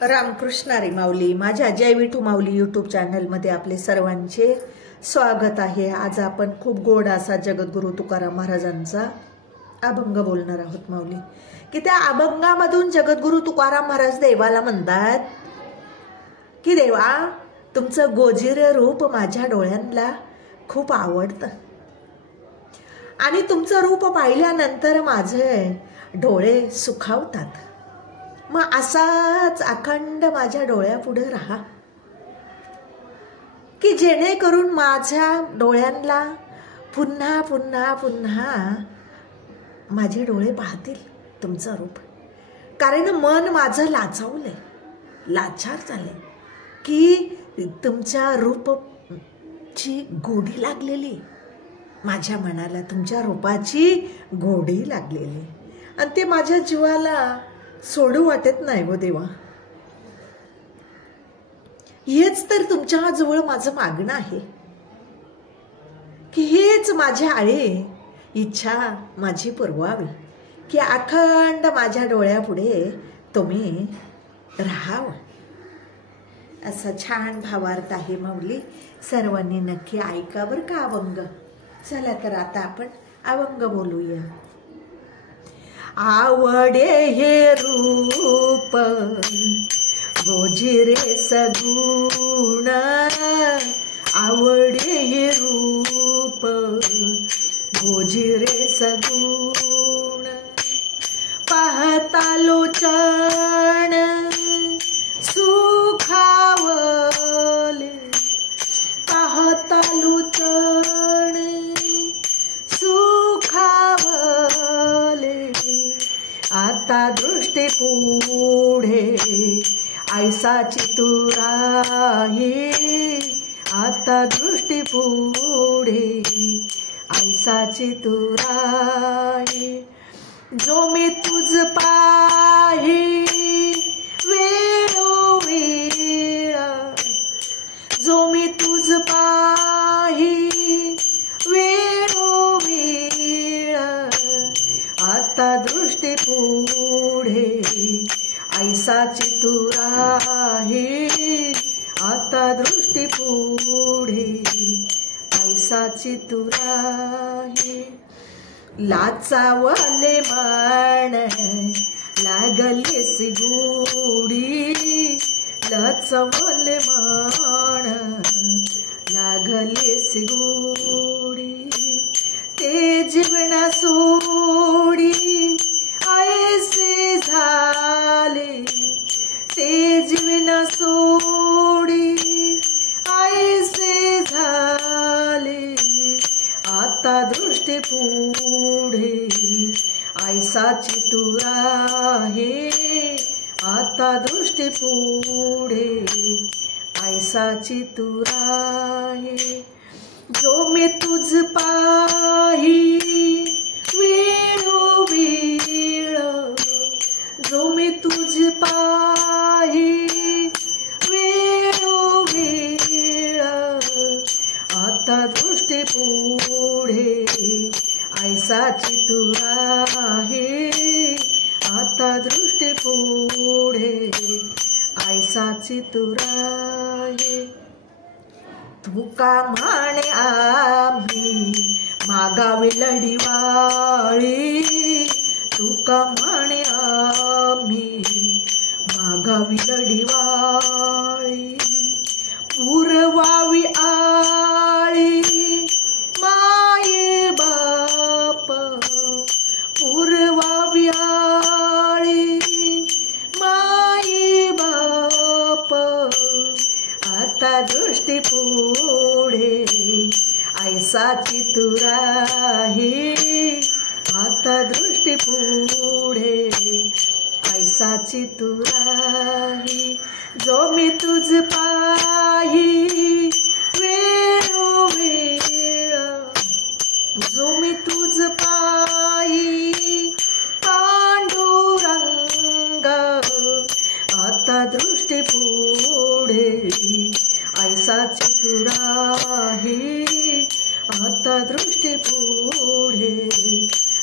रामकृष्ण हरी माऊली. माझ्या जय विठू माऊली यूट्यूब चॅनलमध्ये आपले सर्वांचे स्वागत आहे. आज आपण खूप गोड असा जगद्गुरु तुकाराम महाराजांचा अभंग बोलणार आहोत माऊली. की त्या अभंगामधून जगद्गुरु तुकाराम महाराज देवाला म्हणतात की देवा, तुमचं गोजिर रूप माझ्या डोळ्यांना खूप आवडतं आणि तुमचं रूप पाहिल्यानंतर माझे डोळे सुखावतात. मग असाच अखंड माझ्या डोळ्यापुढे राहा की जेणेकरून माझ्या डोळ्यांना पुन्हा पुन्हा पुन्हा माझे डोळे पाहतील तुमचं रूप. कारण मन माझं लाचावलंय, लाचार झालंय की तुमच्या रूपची गोडी लागलेली, माझ्या मनाला तुमच्या रूपाची गोडी लागलेली आणि ते माझ्या जीवाला सोडू वाटत नाही गो देवा. हेच तर तुमच्या जवळ माझं मागणं आहे की हेच माझ्या आळे इच्छा माझी पुरवावी की अखंड माझ्या डोळ्यापुढे तुम्ही राहावं. असा छान भावार्थ आहे माऊली. सर्वांनी नक्की ऐका बरं का अभंग. चला तर आता आपण अभंग बोलूया. आवडे हे रूप गोजिरे सगुण, आवडे हे रूप गोजिरे सगुण, पाहता लोचन सुखावले, पाहता लोचन सुखावले, आता दृष्टी पुढे ऐसा चितुराही, आता दृष्टी पुढे ऐसा चितुराही, जो मी तुझ पाही वेळोवेळ, जो मी तुझ पाही वेळोवेळ, आता दृष्टी पुढे ऐसा चितुराही, आता दृष्टी पुढे ऐसा चितुराही, लाचावले मान लागले सिगुडी, लाचावले मान लागले सिगुडी, ते जीवना सोडी ऐसे झाले, ते जीवन सोडी ऐसे झाले, आता दृष्टी पुढे ऐसा चितुराही, आता दृष्टी पुढे ऐसा चितुराही, जो मी तुझ पाही वेळोवेळ, जो मी तुझ पाही वेळोवेळ, आता दृष्टी पुढे ऐसा चितुराही, आता दृष्टी पुढे ऐसा चितुराही, तुका म्हणे आम्ही मागावी लढीवाळी, तुका म्हणे आम्ही मागावी लढीवाळी, पुरवावी आळी माये बाप, पुरवावी आळी माये बाप, आता दृष्टी पुढे ऐसा चितुराही, आता दृष्टी पुढे ऐसा चितुराही, जो मी तुझ पाही वेळोवेळ, जो मी तुझ पाही पांडुरंग, आता दृष्टी पुढे ऐसा चितुराही, आता दृष्टी पुढे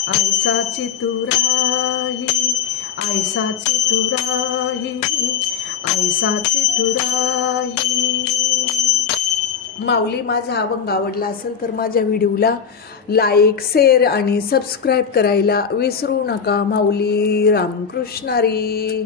ऐसा चितुराही, ऐसा चितुराही, ऐसा चितुराई. माऊली, माझा अभंग आवडला असेल तर माझ्या व्हिडिओला लाईक, शेअर आणि सबस्क्राईब करायला विसरू नका. माऊली. रामकृष्णारी.